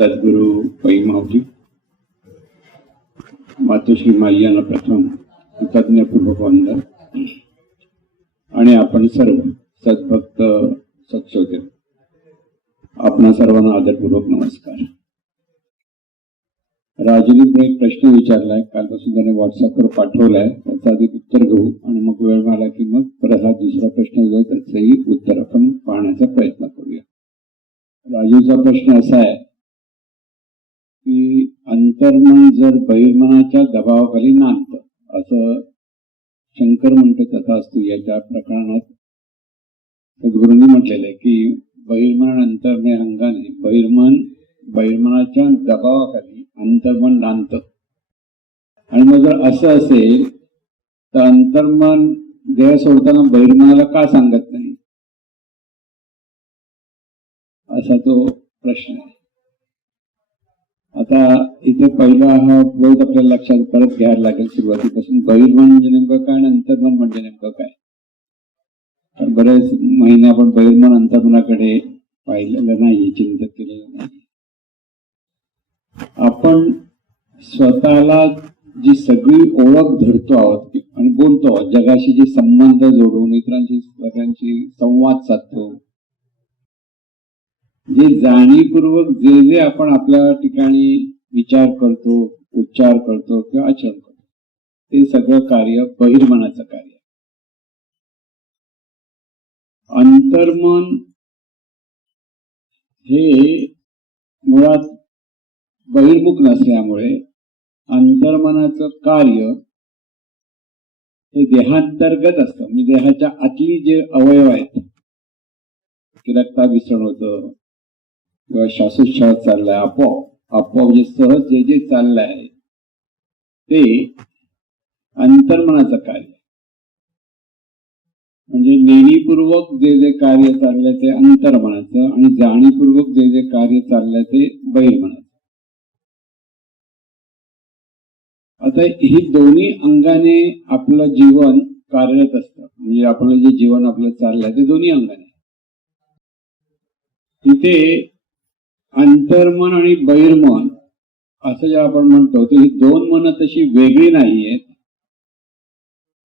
सद्गुरु पैमावजी मातोश्री माई यांना प्रथम कृतज्ञपूर्वक वंदन आणि आपण सर्व सद्भक्त सत्सोदर आपणा सर्वांना आदरपूर्वक नमस्कार। राजूने एक प्रश्न विचारलाय, कालपासून त्याने व्हॉट्सअपवर पाठवलाय, त्याचं आधी उत्तर घेऊ आणि मग वेळ मिळाला की मग परत हा दुसरा प्रश्न जो त्याचंही उत्तर आपण पाहण्याचा प्रयत्न करूया। राजूचा प्रश्न असा आहे की अंतर्मन जर बहिर्मनाच्या दबावाखाली नांदतं, असं शंकर म्हणतो तथास्तु याच्या प्रकरणात सद्गुरूंनी म्हटलेलं आहे की बहिर्मन अंतर्मन अंगाने बहिर्मनाच्या दबावाखाली अंतर्मन नांदतं। आणि मग जर असं असेल तर अंतर्मन देह सोडताना बहिर्मनाला का सांगत नाही, असा तो प्रश्न आहे। आता इथे पहिला हा बोध आपल्याला लक्षात परत घ्यायला लागेल सुरुवातीपासून, बहिर्मन म्हणजे नेमकं काय आणि अंतर्मन म्हणजे नेमकं काय। तर बरेच महिने आपण बहिर्मन अंतर्मनाकडे पाहिलेलं नाही, चिंतन केलेलं नाही। आपण स्वतःला जी सगळी ओळख धरतो आहोत आणि बोलतो आहोत, जगाशी जे संबंध जोडून इतरांशी सगळ्यांशी संवाद साधतो, जे जाणीवपूर्वक जे आपण आपल्या ठिकाणी विचार करतो, उच्चार करतो किंवा आचरण करतो, ते सगळं कार्य बहिर्मनाचं कार्य। अंतर्मन हे मुळात बहिर्मुख नसल्यामुळे अंतर्मनाचं कार्य हे देहांतर्गत असतं। म्हणजे देहाच्या आतली जे अवयव आहेत की रक्ताभिसरण होतं किंवा श्वासोच्छ्वास चाललाय, आपोआप म्हणजे सहज जे चाललंय ते अंतर्मनाचं कार्य। म्हणजे नेणीपूर्वक जे कार्य चाललंय ते अंतर्मनाचं आणि जाणीवपूर्वक जे कार्य चाललंय ते बहिर्मनाचं। आता ही दोन्ही अंगाने आपलं जीवन कार्यरत असतं। म्हणजे आपलं जे जीवन आपलं चाललंय ते दोन्ही अंगाने। तिथे अंतर्मन आणि बहिर्मन असं जे आपण म्हणतो, ही दोन मन तशी वेगळी नाहीयेत,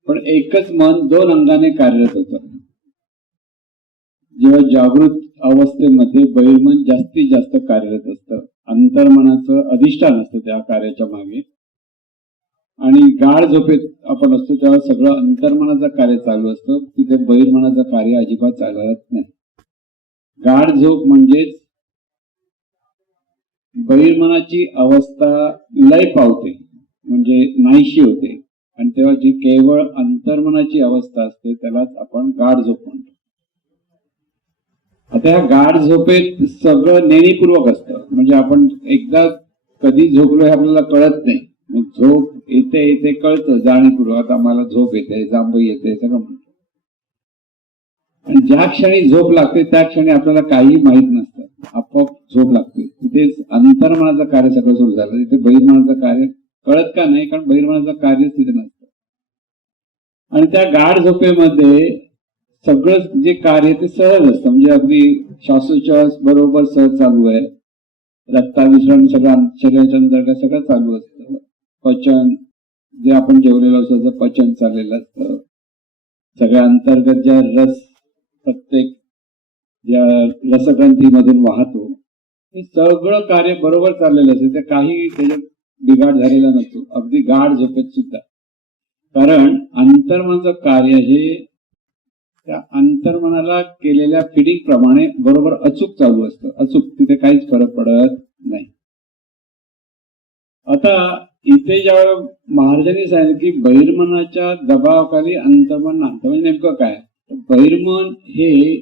पण एकच मन दोन अंगाने कार्यरत होतं। जेव्हा जागृत अवस्थेमध्ये बहिर्मन जास्तीत जास्त कार्यरत असतं, अंतर्मनाचं अधिष्ठान असतं त्या कार्याच्या मागे, आणि गाढ झोपेत आपण असतो तेव्हा सगळं अंतर्मनाचं कार्य चालू असतं, तिथे बहिर्मनाचं कार्य अजिबात चालत नाही। गाढ झोप म्हणजेच बहिर्मनाची अवस्था लय पावते, म्हणजे नाहीशी होते, आणि तेव्हा जी केवळ अंतर्मनाची अवस्था असते त्यालाच आपण गाढ झोप म्हणतो। आता ह्या गाढ झोपेत सगळं नेणीपूर्वक असतं, म्हणजे आपण एकदा कधी झोपलो हे आपल्याला कळत नाही। झोप येते कळतं जाणीवपूर्वक, आता मला झोप येते, जांभई येते, सगळं म्हणतो। आणि ज्या क्षणी झोप लागते त्या क्षणी आपल्याला काही माहित नसतं, आपोआप झोप लागते। तिथेच अंतर्मनाचं कार्य सगळं सुरू झालं। तिथे बहिर्मनाचं कार्य कळत का नाही, कारण बहिर्मनाचं कार्यच तिथे नसतं। आणि त्या गाढ झोपेमध्ये सगळं जे कार्य ते सहज असतं, म्हणजे अगदी श्वासोच्छ्वास बरोबर सहज चालू आहे, रक्ताभिसरण सगळं शरीराच्या अंतर्गत सगळं चालू असतं, पचन जे आपण जेवलेलं असतं त्याचं पचन चाललेलं असतं, सगळ्या अंतर्गत ज्या रस प्रत्येक ज्या रसग्रंथीमधून वाहतो हे सगळं कार्य बरोबर चाललेलं असतं, ते काही त्याच्यात बिघाड झालेला नसतो, अगदी गाढ झोपेत सुद्धा। कारण अंतर्मनाचं कार्य हे त्या अंतर्मनाला केलेल्या फिडिंग प्रमाणे बरोबर अचूक चालू असतं, अचूक, तिथे काहीच फरक पडत नाही। आता इथे जेव्हा महाराजांनी सांगितलं की बहिर्मनाच्या दबावाखाली अंतर्मन नांदतं, म्हणजे नेमकं काय, बहिर्मन हे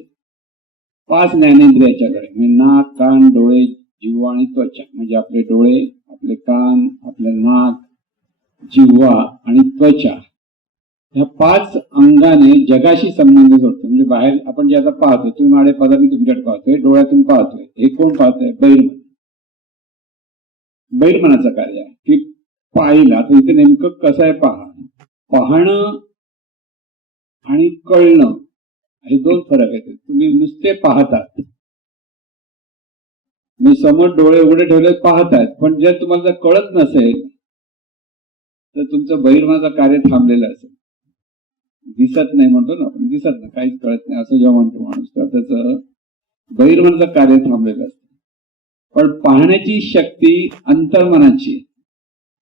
5 ज्ञानेंद्रियाच्याकडे, म्हणजे नाक, कान, डोळे, जिव्हा आणि त्वचा, म्हणजे आपले डोळे, आपले कान, आपले नाक, जिव्हा आणि त्वचा, ह्या 5 अंगाने जगाशी संबंध जोडतो। म्हणजे बाहेर आपण जे आता पाहतो, तुम्ही माझे पदार्थ मी तुमच्याकडे पाहतोय, डोळ्यातून पाहतोय, हे कोण पाहतोय, बहिर्मन। बहिर्मनाचं कार्य आहे की पाहिलं। आता इथे नेमकं कसं आहे पहा, पाहणं आणि कळणं हे दोन फरक आहेत। तुम्ही नुसते पाहतात, मी समोर डोळे उघडे ठेवले पाहतायत, पण जर तुम्हाला जर कळत नसेल तर तुमचं बहिर्मनाचं कार्य थांबलेलं असेल. दिसत नाही म्हणतो ना आपण, दिसत नाही, काहीच कळत नाही असं जेव्हा म्हणतो माणूस, तर त्याचं बहिर्मनाचं कार्य थांबलेलं असतं. पण पाहण्याची शक्ती अंतर्मनाची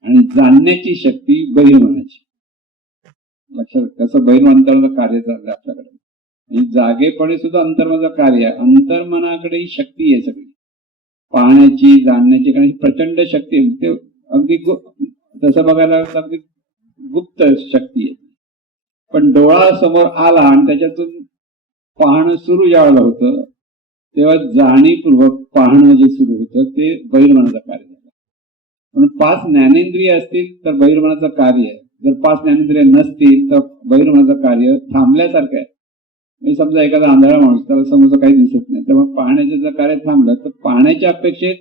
आणि जाणण्याची शक्ती बहिर्मनाची. लक्षात कसं बहिर्मनाचं कार्य चाललंय आपल्याकडे. आणि जागेपणे सुद्धा अंतर्मनाचं कार्य आहे. अंतर्मनाकडे ही शक्ती आहे सगळी पाहण्याची, जाणण्याची, कारण ही प्रचंड शक्ती आहे. ते अगदी तसं बघायला अगदी गुप्त शक्ती आहे. पण डोळा समोर आला आणि त्याच्यातून पाहणं सुरू ज्यावेळेला होतं तेव्हा जाणीवपूर्वक पाहणं जे सुरू होतं ते बहिर्मनाचं कार्य झालं. म्हणून 5 ज्ञानेंद्रिय असतील तर बहिर्मनाचं कार्य आहे. जर 5 ज्ञानेंद्रिय नसतील तर बहिर्मनाचं कार्य थांबल्यासारखं आहे. मी समजा एखादा आंधळा माणूस, त्याला समोरचं काही दिसत नाही, तेव्हा पाहण्याचं जर कार्य थांबलं तर पाहण्याच्या अपेक्षेत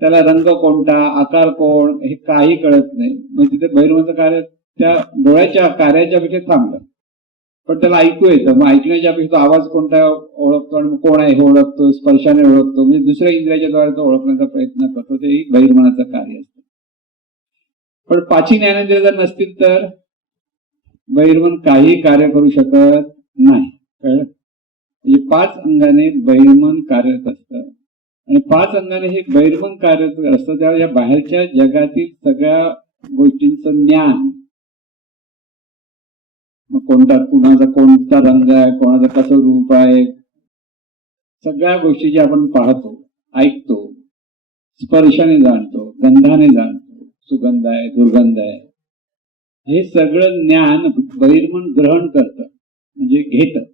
त्याला रंग कोणता, आकार कोण, हे काही कळत नाही. मग तिथे बहिर्मनाचं कार्य त्या डोळ्याच्या कार्याच्या अपेक्षेत थांबलं. पण त्याला ऐकू येतं, मग ऐकण्याच्या अपेक्षा आवाज कोणता ओळखतो आणि कोण आहे हे ओळखतो, स्पर्शाने ओळखतो, म्हणजे दुसऱ्या इंद्रियाच्या द्वारे तो ओळखण्याचा प्रयत्न करतो. ते बहिर्मनाचं कार्य असतं. पण 5 ज्ञानेंद्रिय जर नसतील तर बहिर्मन काही कार्य करू शकत नाही. कळलं? म्हणजे 5 अंगाने बहिर्मन कार्यरत असतं आणि 5 अंगाने हे बहिर्मन कार्यरत असतं. त्यावेळी या बाहेरच्या जगातील सगळ्या गोष्टींचं ज्ञान, मग कुणाचा कोणता रंग आहे, कोणाचं कसं रूप आहे, सगळ्या गोष्टी ज्या आपण पाहतो, ऐकतो, स्पर्शाने जाणतो, गंधाने जाणतो, सुगंध आहे, दुर्गंध आहे, हे सगळं ज्ञान बहिर्मन ग्रहण करतं, म्हणजे घेतं.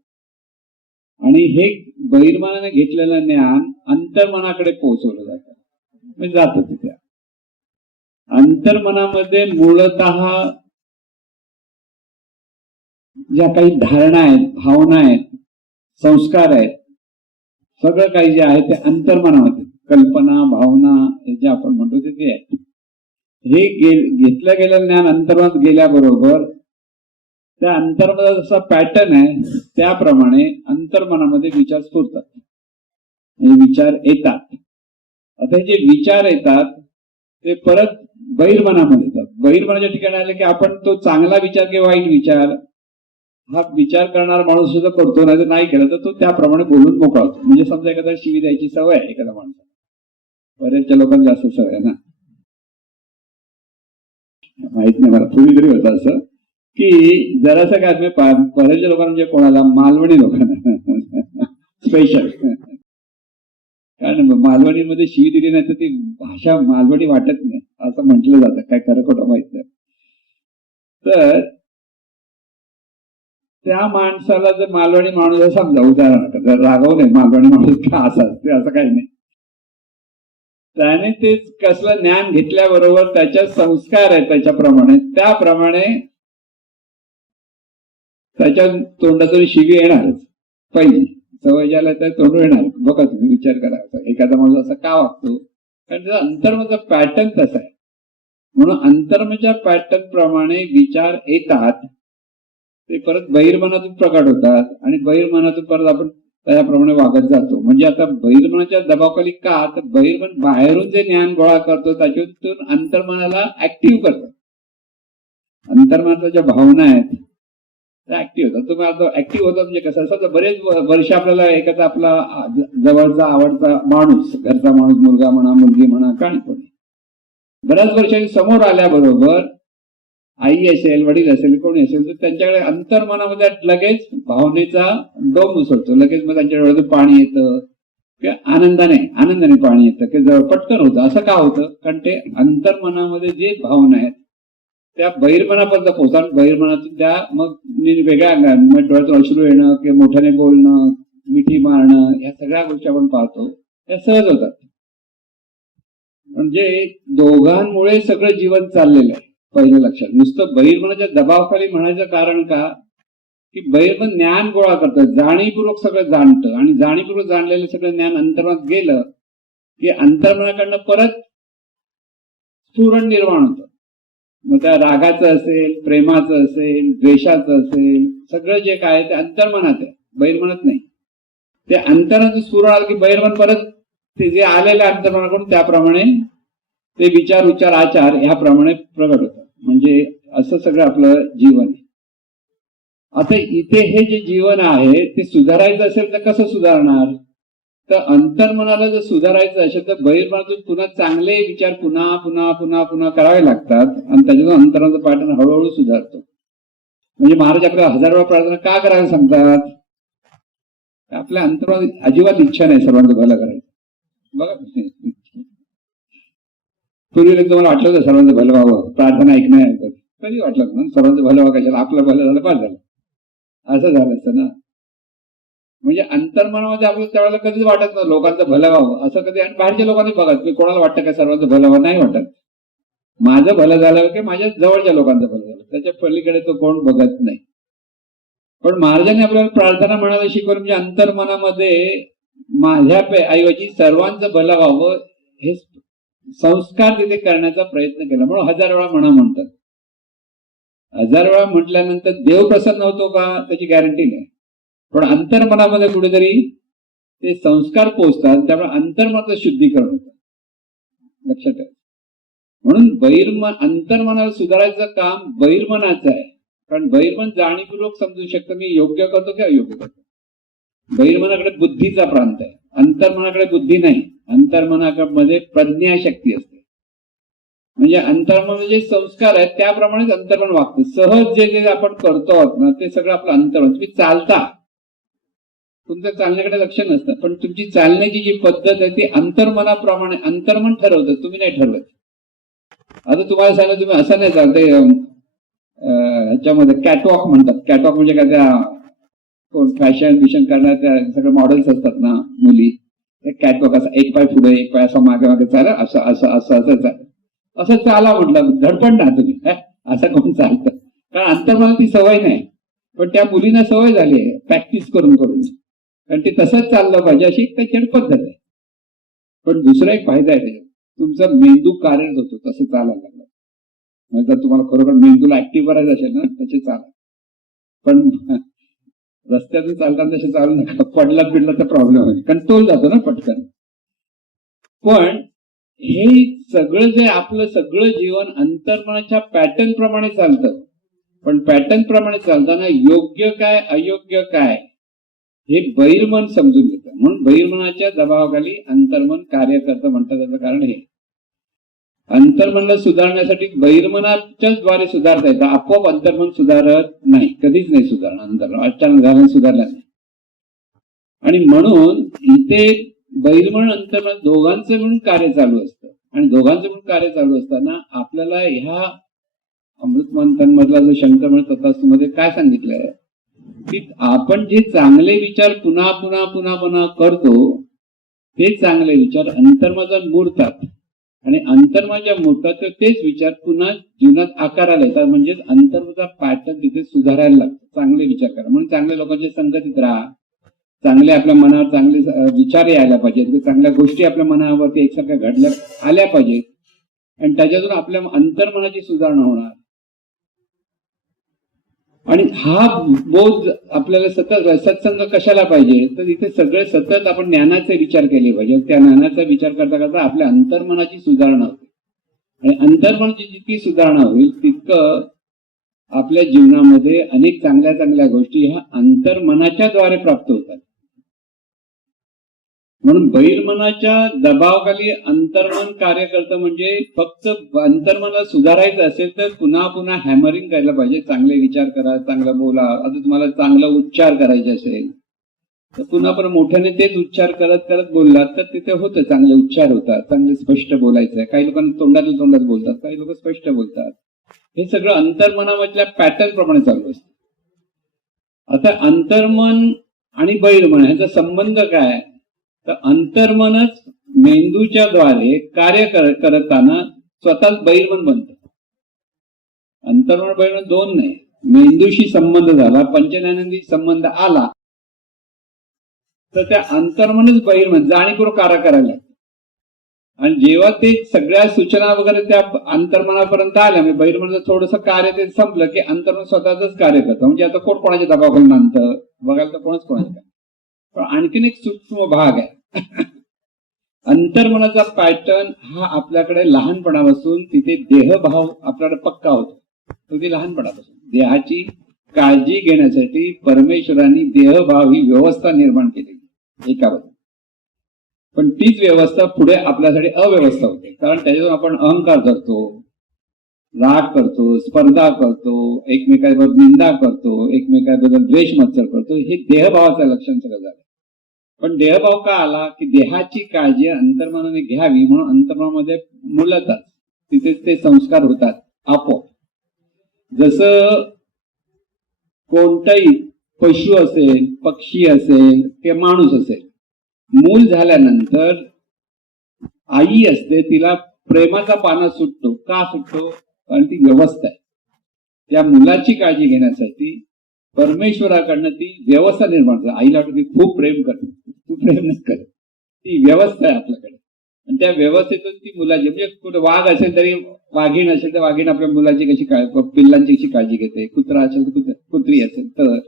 आणि हे बहिर्मनाने घेतलेलं ज्ञान अंतर्मनाकडे पोहोचवलं जातं, म्हणजे जातं तिथे. अंतर्मनामध्ये मूळतः ज्या काही धारणा आहेत, भावना आहेत, संस्कार आहेत, सगळं काही जे आहे ते अंतर्मनामध्ये, कल्पना, भावना हे जे आपण म्हणतो ते आहे. हे घेतलं गेलेलं ज्ञान अंतर्मनात गेल्याबरोबर त्या अंतर्मनाचा जसा पॅटर्न आहे त्याप्रमाणे अंतर्मनामध्ये विचार स्फुरतात, म्हणजे विचार येतात. आता जे विचार येतात ते परत बहिर्मनामध्ये येतात. बहिर्मनाच्या ठिकाणी आले की आपण तो चांगला विचार किंवा वाईट विचार हा विचार करणारा माणूस सुद्धा करतो, नाही तर नाही केला तर तो त्याप्रमाणे बोलून मोकळा होतो. म्हणजे समजा एखादा शिवी द्यायची सवय आहे एखाद्या माणसाला, बऱ्याचशा लोकांना जास्त सवय आहे ना, माहित नाही मला, पूर्वी तरी होतं असं की जरासं काय बऱ्याचशा लोकांना, म्हणजे कोणाला, मालवणी लोकांना स्पेशल, कारण मालवणीमध्ये शिवी दिली नाही तर ती भाषा मालवणी वाटत नाही असं म्हटलं जातं. काय खरं खोटं माहित नाही. तर त्या माणसाला जर मालवणी माणूस समजा, उदाहरण रागवू नये, मालवणी माणूस का असा असते असं काही नाही, त्याने ते कसलं ज्ञान घेतल्याबरोबर त्याच्या संस्कार आहेत त्याच्याप्रमाणे, त्याप्रमाणे त्याच्या तोंडातून शिवी येणारच. पहिली सवय ज्याला त्या तोंड येणार. बघा तुम्ही विचार करा, एखादा माणूस असा का वागतो, कारण त्याचा अंतर्मनाचा पॅटर्न तसा आहे. म्हणून अंतर्मनाच्या पॅटर्न प्रमाणे विचार येतात, ते परत बहिर्मनातून प्रकट होतात आणि बहिर्मनातून परत आपण त्याप्रमाणे वागत जातो. म्हणजे आता बहिर्मनाच्या दबावाखाली का, तर बहिर्मन बाहेरून जे ज्ञान गोळा करतो त्याच्यातून अंतर्मनाला ऍक्टिव्ह करतात. अंतर्मनाच्या ज्या भावना आहेत त्या ऍक्टिव्ह होतात. तुम्ही आता ऍक्टिव्ह होता म्हणजे कसं, असं बरेच वर्ष आपल्याला एखादा आपला जवळचा आवडता माणूस, घरचा माणूस, मुलगा म्हणा, मुलगी म्हणा, काही कोणी, बऱ्याच वर्षांनी समोर आल्याबरोबर आई असेल, वडील असेल, कोणी असेल, तर त्यांच्याकडे अंतर्मनामध्ये लगेच भावनेचा डोंब उसळतो. लगेच मग त्यांच्या डोळ्यातून पाणी येतं किंवा आनंदाने पाणी येतं की जवळ पटकन होतं. असं का होतं, कारण ते अंतर्मनामध्ये जे भावना आहेत त्या बहिर्मनापर्यंत पोहोचतात. बहिर्मनातून त्या मग वेगळ्या अंगाने डोळ्यातून अश्रू येणं किंवा मोठ्याने बोलणं, मिठी मारणं, या सगळ्या गोष्टी आपण पाहतो त्या सहज होतात. म्हणजे दोघांमुळे सगळं जीवन चाललेलं आहे. पहिलं लक्षात. नुसतं बहिर्मनाच्या दबावाखाली म्हणायचं कारण का, की बहिर्मन ज्ञान गोळा करतं, जाणीवपूर्वक सगळं जाणतं आणि जाणीवपूर्वक जाणलेलं सगळं ज्ञान अंतर्मनात गेलं की अंतर्मनाकडनं परत स्फुरण निर्माण होतं. मग त्या रागाचं असेल, प्रेमाचं असेल, द्वेषाचं असेल, सगळं जे काय ते अंतर्मनात आहे, बहिर्मनात नाही. ते अंतर्मनात स्फुरण आलं की बहिर्मन परत ते जे आलेल्या अंतर्मनाकडून त्याप्रमाणे ते विचार उच्चार आचार ह्याप्रमाणे प्रगट होतात. म्हणजे असं सगळं आपलं जीवन आहे. आता इथे हे जे जीवन आहे ते सुधारायचं असेल तर कसं सुधारणार? तर अंतर्मनाला जर सुधारायचं असेल तर बहिर्मनातून पुन्हा चांगले विचार पुन्हा पुन्हा पुन्हा पुन्हा करावे लागतात आणि त्याच्यातून अंतर्मनाचं पॅटर्न हळूहळू सुधारतो. म्हणजे महाराज आपल्याला 1000 वेळा प्रार्थना का करायला सांगतात? आपल्या अंतर्मनात अजिबात इच्छा नाही सर्वांचं भलं करायचं. बघा पूर्वी तुम्हाला वाटलं होतं सर्वांचं भलं व्हावं, प्रार्थना ऐकणं कधी वाटलं ना सर्वांचं भलं व्हावं, कशाला आपलं भलं झालं पास झालं असं झालं असतं ना. म्हणजे अंतर्मनामध्ये आपल्याला त्यावेळेला कधीच वाटत नाही लोकांचं भलं व्हावं असं कधी. आणि बाहेरच्या लोकांनी बघत मी कोणाला वाटतं का सर्वांचं भलं व्हावं? नाही वाटत. माझं भलं झालं की माझ्या जवळच्या लोकांचं भलं झालं, त्याच्या पलीकडे तो कोण बघत नाही. पण महाराजांनी आपल्याला प्रार्थना म्हणायला शिकवलं म्हणजे अंतर्मनामध्ये माझ्या ऐवजी सर्वांचं भलं व्हावं हे संस्कार तिथे करण्याचा प्रयत्न केला. म्हणून 1000 वेळा म्हणतात. 1000 वेळा म्हटल्यानंतर देव प्रसन्न होतो का त्याची गॅरंटी नाही, पण अंतर्मनामध्ये कुठेतरी ते संस्कार पोहोचतात, त्यामुळे अंतर्मनाचं शुद्धीकरण होतं. लक्षात ठेवा. म्हणून अंतर्मनाला सुधारायचं काम बहिर्मनाचं आहे. कारण बहिर्मन जाणीवपूर्वक समजू शकतं मी योग्य करतो की अयोग्य करतो. बहिर्मनाकडे बुद्धीचा प्रांत आहे, अंतर्मनाकडे बुद्धी नाही. अंतर्मनामध्ये प्रज्ञाशक्ती असते. म्हणजे अंतर्मन जे संस्कार आहेत त्याप्रमाणेच अंतर्मन वागतं. सहज जे जे आपण करतो आहोत ना ते सगळं आपलं अंतर्मन. तुम्ही चालता, तुमच्या चालण्याकडे लक्ष नसतं, पण तुमची चालण्याची जी पद्धत आहे ती अंतर्मनाप्रमाणे अंतर्मन ठरवतं, तुम्ही नाही ठरवत. आता तुम्हाला सांगितलं तुम्ही असं नाही चालते ह्याच्यामध्ये कॅटवॉक म्हणतात. कॅटवॉक म्हणजे काय, त्या कोण फॅशन बिशन करणार त्या सगळे मॉडेल्स असतात ना मुली, कॅटवॉक असं एक पाय पुढे एक पाय असं मागे मागे चाल, असं असं असं असं चाल, असं चाला म्हटलं धडपड ना तुम्ही असं कोण चालतं. कारण अंतर्मनाला ती सवय नाही, पण त्या मुलींना सवय झाली आहे प्रॅक्टिस करून करून, कारण ते तसंच चाललं पाहिजे अशी त्याची पद्धत आहे. पण दुसरा एक फायदा आहे त्याच्यात, तुमचा मेंदू कार्यरत होतो तसं चालायला लागलं. म्हणजे जर तुम्हाला खरोखर मेंदूला ऍक्टिव्ह करायचं असेल ना तसे चाला, पण रस्त्यातून चालताना तसे चालू नका. पडला पिडला तर प्रॉब्लेम होईल, कंट्रोल जातो ना पटकन. पण हे सगळं जे आपलं सगळं जीवन अंतर्मनाच्या पॅटर्न प्रमाणे चालतं. पण पॅटर्न प्रमाणे चालताना योग्य काय अयोग्य काय हे बहिर्मन समजून घेतं. म्हणून बहिर्मनाच्या दबावाखाली अंतर्मन कार्य करतं म्हणतात. त्याचं कारण हे अंतर्मनला सुधारण्यासाठी बहिर्मनाच्याच द्वारे सुधारता येतं. आपोआप अंतर्मन सुधारत नाही, कधीच नाही सुधारणं. अंतर्मन अचानक झालं सुधारलं नाही. आणि म्हणून इथे बहिर्मन अंतर्मन दोघांचं म्हणून कार्य चालू असतं. आणि दोघांचं म्हणून कार्य चालू असताना आपल्याला ह्या अमृतमंथन मधला जो शंकर म्हणत तत्वमध्ये काय सांगितलंय की आपण जे चांगले विचार पुन्हा पुन्हा पुन्हा पुन्हा करतो ते चांगले विचार अंतर्मनात मुरतात. आणि अंतर्मनाच्या मुरतात तर तेच विचार पुन्हा जीवनात आकाराला येतात. म्हणजे अंतर्मनाचा पॅटर्न तिथे सुधारायला लागतो. चांगले विचार करा म्हणून चांगल्या लोकांच्या संगतीत राहा. चांगले आपल्या मनावर चांगले विचार यायला पाहिजेत. चांगल्या गोष्टी आपल्या मनावरती एकसारख्या घडल्या आल्या पाहिजेत आणि त्याच्यातून आपल्या अंतर्मनाची सुधारणा होणार. आणि हा बोध आपल्याला सतत सत्संग कशाला पाहिजे तर इथे सगळे सतत आपण ज्ञानाचे विचार केले पाहिजे. त्या ज्ञानाचा विचार करता करता आपल्या अंतर्मनाची सुधारणा होते. आणि अंतर्मनाची जितकी सुधारणा होईल तितकं आपल्या जीवनामध्ये अनेक चांगल्या चांगल्या गोष्टी ह्या अंतर्मनाच्या द्वारे प्राप्त होतात. म्हणून बहिर्मनाच्या दबावाखाली अंतर्मन कार्य करतं. म्हणजे फक्त अंतर्मनाला सुधारायचं असेल तर पुन्हा पुन्हा हॅमरिंग करायला पाहिजे. चांगले विचार करा, चांगला बोला. आता तुम्हाला चांगला उच्चार करायचे असेल तर पुन्हा पण मोठ्याने तेच उच्चार करत करत बोललात तर तिथे होतं, चांगले उच्चार होतात, चांगले स्पष्ट बोलायचं आहे. काही लोकांना तोंडातल्या तोंडात बोलतात, काही लोक स्पष्ट बोलतात. हे सगळं अंतर्मनामधल्या पॅटर्न प्रमाणे चालू असतं. आता अंतर्मन आणि बहिर्मन ह्याचा संबंध काय तर अंतर्मनच मेंदूच्या द्वारे कार्य करताना स्वतःच बहिर्मन बनतं. अंतर्मन बहिर्मन दोन नाही, मेंदूशी संबंध झाला, पंचज्ञानेंद्रिय संबंध आला तर त्या अंतर्मनच बहिर्मन जाणीवपूर्वक कार्य करायला लागतं. आणि जेव्हा ते सगळ्या सूचना वगैरे त्या अंतर्मनापर्यंत आल्या म्हणजे बहिर्मनाचं थोडंसं कार्य ते संपलं की अंतर्मन स्वतःच कार्य करतं. म्हणजे आता कोण कोणाच्या दबावाखाली नांदतं बघायला तर कोणच कोणाच्या. पण आणखीन एक सूक्ष्म भाग आहे अंतर्मनाचा पॅटर्न हा आपल्याकडे लहानपणापासून तिथे देहभाव आपल्याकडे पक्का होतो. तो ती लहानपणापासून देहाची काळजी घेण्यासाठी परमेश्वरांनी देहभाव ही व्यवस्था निर्माण केली एकाबद्दल. पण तीच व्यवस्था पुढे आपल्यासाठी अव्यवस्था होते, कारण त्याच्यातून आपण अहंकार करतो, राग करतो, स्पर्धा करतो, एकमेकांबरोबर निंदा करतो, एकमेकांबद्दल द्वेष मत्सर करतो. हे देहभावाचं लक्षण सगळं झालं. पण देहभाव का आला की देहाची काळजी अंतर्मनाने घ्यावी म्हणून अंतर्मनामध्ये मुलतच तिथेच ते संस्कार होतात आपोआप. जसं कोणताही पशु असेल, पक्षी असेल किंवा माणूस असेल, मूल झाल्यानंतर आई असते, तिला प्रेमाचा पाना सुटतो. का सुटतो? कारण ती व्यवस्था आहे. त्या मुलाची काळजी घेण्यासाठी परमेश्वराकडनं ती व्यवस्था निर्माण करते. आईला वाटतं ती खूप प्रेम करते, तू प्रेम नाही करत, ती व्यवस्था आहे आपल्याकडे. आणि त्या व्यवस्थेतून ती मुलाची, म्हणजे कुठे वाघ असेल तरी, वाघीण असेल तर वाघीण आपल्या मुलाची कशी काळजी, पिल्लांची कशी काळजी घेते, कुत्रा असेल तर कुत्री असेल तर,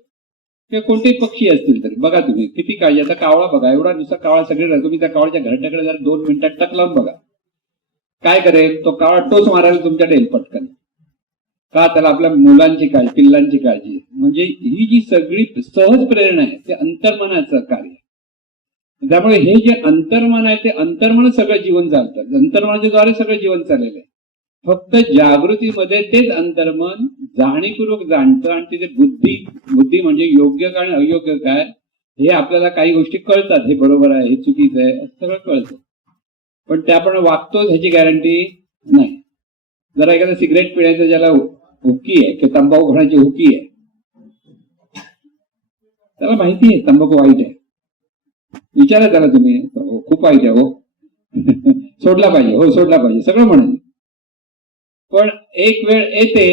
किंवा कोणतेही पक्षी असतील तरी बघा तुम्ही किती काळजी. आता कावळा बघा, एवढा नुसता कावळा सगळे, तुम्ही त्या कावळ्याच्या घरट्याकडे जर 2 मिनिटात टक लावून बघा, काय करेल? तो कावळा टोच मारायला तुमच्याकडे येईल पटकन. का? त्याला आपल्या मुलांची काळजी, पिल्लांची काळजी. म्हणजे ही जी सगळी सहज प्रेरणा आहे ते अंतर्मनाचं कार्य. त्यामुळे हे जे अंतर्मन आहे ते अंतर्मन सगळं जीवन चालतं, अंतर्मनाच्या द्वारे सगळं जीवन चाललेलं आहे. फक्त जागृतीमध्ये तेच अंतर्मन जाणीवपूर्वक जाणतं आणि तिथे बुद्धी म्हणजे योग्य काय आणि अयोग्य काय हे आपल्याला काही गोष्टी कळतात. हे बरोबर आहे, हे चुकीचं आहे, सगळं कळतं. पण त्याप्रमाणे वागतोच ह्याची गॅरंटी नाही. जरा एखादा सिगरेट पिण्याचं ज्याला हुकी आहे किंवा तंबाखू खाण्याची हुकी आहे, त्याला माहिती आहे तंबाखू वाईट आहे, विचारा त्याला तुम्ही, हो खूप वाईट आहे, हो सोडला पाहिजे, हो सोडला पाहिजे, सगळं म्हणेल. पण एक वेळ येते